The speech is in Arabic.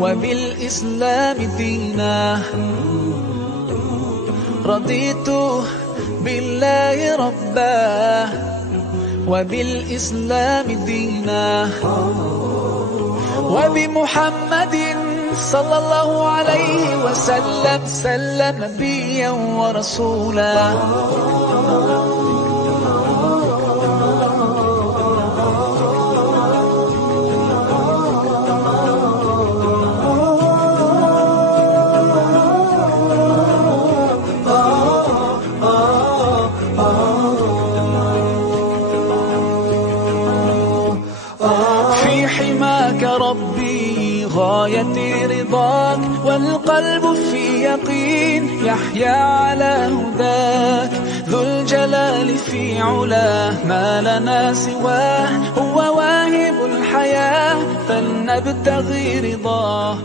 وبالإسلام دينا رضيت بالله ربا وبالإسلام دينا وبمحمد صلى الله عليه وسلم نبيا ورسولا. في حماك ربي غايتي رضاك والقلب في يقين يحيا على هداك ذو الجلال في علاه ما لنا سواه هو واهب الحياة فلنبتغي رضاه.